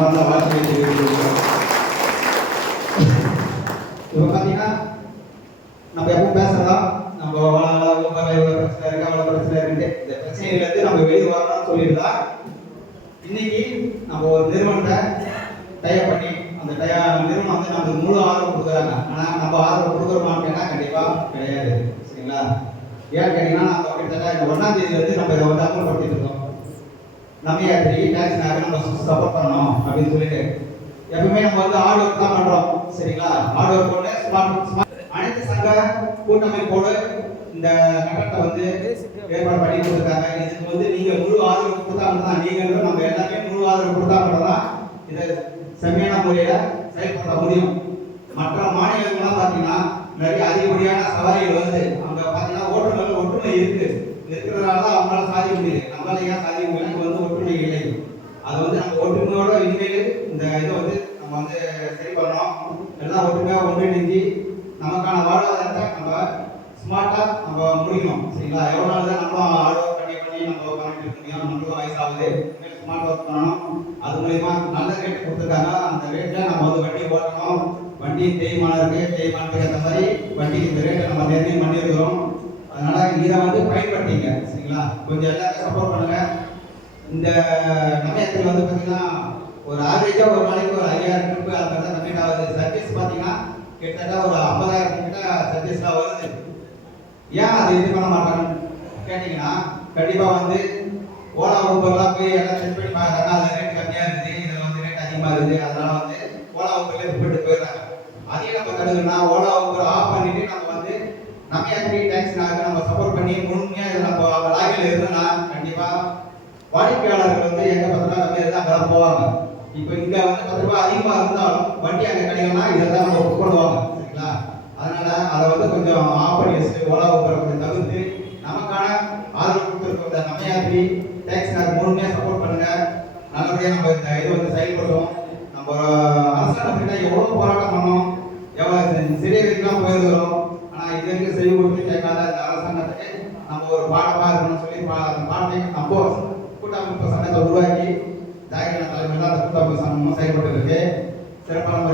வாழ்க்கையை தெரிவித்துள்ளோம். இப்போ பார்த்தீங்கன்னா நம்ம எப்பவும் பேசலாம், நம்ம எவ்வளோ பிரச்சனை இருக்கு, அவ்வளோ பிரச்சனை இருக்கு, இந்த பிரச்சனையிலேருந்து நம்ம வெளியே வரணும்னு சொல்லிட்டுதான் இன்னைக்கு நம்ம ஒரு நிறுவனத்தை தயார் பண்ணி அந்த நிறுவனம் வந்து நமக்கு முழு ஆதரவு கொடுக்குறாங்க. ஆனால் நம்ம ஆதரவு கொடுக்குறோமான்னு கேட்டால் கண்டிப்பாக கிடையாது. சரிங்களா? ஏன்னு கேட்டீங்கன்னா நம்ம கிட்டத்தட்ட இந்த 1ஆம் தேதியிலேருந்து நம்ம இதை வந்து அமல்படுத்திட்டு இருக்கோம். நம்ம டேக்ஸ்னாக நம்ம சப்போர்ட் பண்ணணும் அப்படின்னு சொல்லிட்டு எப்பவுமே நம்ம வந்து ஹார்ட் ஒர்க் தான் பண்றோம். சரிங்களா? ஹார்ட் ஒர்க் பண்ண ஸ்மார்ட் அனைத்து சங்க கூட்டமைப்போடு இந்த கட்டத்தை வந்து ஏற்பாடு பண்ணி கொடுத்துருக்காங்க. இதுக்கு வந்து நீங்க முழு ஆதரவு கொடுத்தா தான், நீங்களும் நம்ம எல்லாமே முழு ஆதரவு கொடுத்தா தான் இதை செம்மையான முறையில செயல்பட முடியும். மற்ற மாநிலங்கள்லாம் பார்த்தீங்கன்னா நிறைய அதிகப்படியான சவாரிகள் வருது. அங்க பார்த்தீங்கன்னா ஓட்டுநர்கள் ஒற்றுமை இருக்கிறதுனால தான் அவங்களால சாதிக்க முடியுது. நம்மளால ஏன் சாதிக்க முடியல? வந்து ஒற்றுமை இல்லை. அது வந்து நம்ம ஒற்றுமையோட இனிமேல் இந்த இதை வந்து நம்ம வந்து சரி பண்ணோம். எல்லாம் ஒற்றுமையாக ஒன்றிணைஞ்சு நமக்கான வாழ்வாதாரத்தை நம்ம ஸ்மார்ட்டா நம்ம முடிக்கணும். சரிங்களா? எவ்வளோ நாள் தான் நம்ம ஆர்டர் பண்ணி நம்ம பண்ணிட்டு இருக்க முடியும்? நம்மளும் வயசாகுது, ஸ்மார்ட் ஒர்க் பண்ணணும். அது மூலியமா நல்ல ரேட் கொடுத்துருக்காங்க. அந்த ரேட்டில் நம்ம வந்து வண்டி ஓட்டணும். வண்டி தேய்மானத்துக்கு ஏற்ற மாதிரி வண்டி இந்த ரேட்டை நம்ம நிர்ணயம் பண்ணியிருக்கிறோம். அதனால இதை வந்து பயன்படுத்திங்க. சரிங்களா? கொஞ்சம் எல்லாருக்கும் சப்போர்ட் பண்ணுங்க. இந்த நமையத்தில் வந்து பார்த்தீங்கன்னா ஒரு ஆவரேஜாக ஒரு நாளைக்கு ஒரு 5000 ட்ரிப்பு அது மாதிரி தான் கம்மிட் ஆகுது. சர்வீஸ் பார்த்தீங்கன்னா கிட்டத்தட்ட ஒரு 50,000 கிட்ட சர்வீஸ்லாம் வருது. ஏன் அது இது பண்ண மாட்டாங்கன்னு கேட்டிங்கன்னா கண்டிப்பாக வந்து ஓலா ஊபர்லாம் போய் எல்லாம் செக் பண்ணி பார்க்குறாங்க. அதில் ரேட் கம்மியாக இருக்குது, இதில் வந்து ரேட் அதிகமாக இருக்குது. அதனால வந்து ஓலா ஊபர்லேயே போயிட்டு போயிடுறாங்க. அதையும் நம்ம தடுக்கணும்னா ஓலா ஊபர் ஆஃப் பண்ணிட்டு நம்ம வந்து நம்ம டேக்ஸ்னாக நம்ம சப்போர்ட் பண்ணி முழுமையாக இதில் நம்ம லாகில் இருந்தோம்னா கண்டிப்பாக வாடிக்கையாளர்கள் வந்து எங்க பார்த்தா நம்ம தான் அங்கே போவாங்க. இப்போ இங்க வந்து 10 ரூபாய் அதிகமாக இருந்தாலும் வண்டி அங்கே கிடைக்கலன்னா இதை தான் நம்ம புக் பண்ணுவாங்க. சரிங்களா? அதனால அதை வந்து கொஞ்சம் ஆஃப் பண்ணி வச்சுட்டு ஓலா ஊபரை கொஞ்சம் தவிர்த்து நமக்கான ஆதரவு கொடுத்துருக்க இந்த நம்ம டேக்ஸ்னாக முழுமையாக சப்போர்ட் பண்ணுங்க. நல்லபடியாக நம்ம இந்த இதை வந்து செயல்படுறோம். நம்ம அரசாங்கத்திட்ட எவ்வளோ போராட்டம் பண்ணோம், எவ்வளோ சிறிய வரைக்கும் போயிருக்கிறோம். ஆனால் இது வரைக்கும் செய்ய கொடுத்து கேட்காத இந்த அரசாங்கத்துக்கு நம்ம ஒரு பாடமாக இருக்கணும்னு சொல்லி பாடத்தை நம்ம கூட்டமைப்பு சங்கத்தை உருவாக்கி ஜாகிரா தலைமையில் அந்த கூட்டமைப்பு சங்கமும் செயல்பட்டு இருக்கு. சிறப்பான